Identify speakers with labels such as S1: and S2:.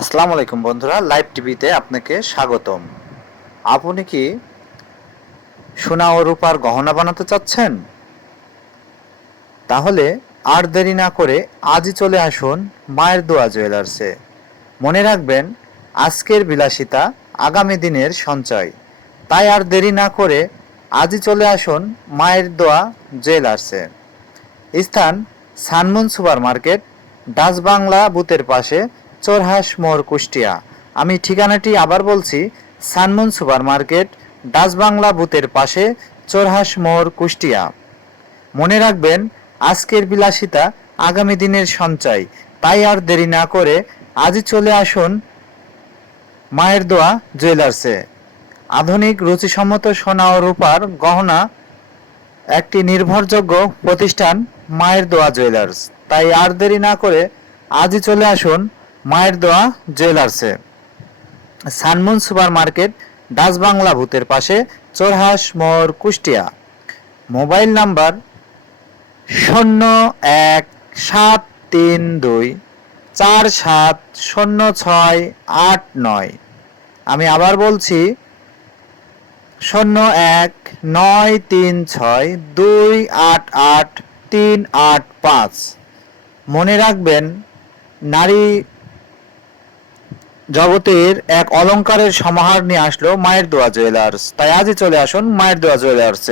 S1: আসসালামু আলাইকুম বন্ধুরা, লাইভ টিভিতে আপনাকে স্বাগতম। আপনি কি সোনা ও রূপার গহনা বানাতে চাচ্ছেন? তাহলে আর দেরি না করে আজই চলে আসুন মায়ের দোয়া জুয়েলার্সে। মনে রাখবেন, আজকের বিলাসিতা আগামী দিনের সঞ্চয়। তাই আর দেরি না করে আজই চলে আসুন মায়ের দোয়া জুয়েলার্সে। স্থান Sunmoon super market Dutch Bangla বুথের পাশে চোরহাস মোড় কুষ্টিয়া। আমি ঠিকানাটি আবার বলছি, Sunmoon super market Dutch Bangla বুথের পাশে চোরহাস মোড় কুষ্টিয়া। মনে রাখবেন, আজকের বিলাসিতা আগামী দিনের সঞ্চয়। তাই আর দেরি না করে আজই চলে আসুন মায়ের দোয়া জুয়েলার্সে। আধুনিক, রুচিসম্মত সোনা ও রূপার গহনা একটি নির্ভরযোগ্য প্রতিষ্ঠান মায়ের দোয়া জুয়েলার্স। তাই আর দেরি না করে আজই চলে আসুন মায়ের দোয়া জুয়েলার্সে Sunmoon super market Dutch Bangla ভূতের পাশে, চোরহাস মোড়, কুষ্টিয়া। মোবাইল নাম্বার শূন্য এক সাত তিন দুই, চার সাত শূন্য ছয় আট নয়। আমি আবার বলছি, শূন্য এক নয় তিন ছয় দুই আট আট তিন আট পাঁচ। মনে রাখবেন, নারী জগতের এক অলংকারের সমাহার নিয়ে আসলো মায়ের দোয়া জুয়েলার্স। তাই আজই চলে আসুন মায়ের দোয়া জুয়েলার্সে।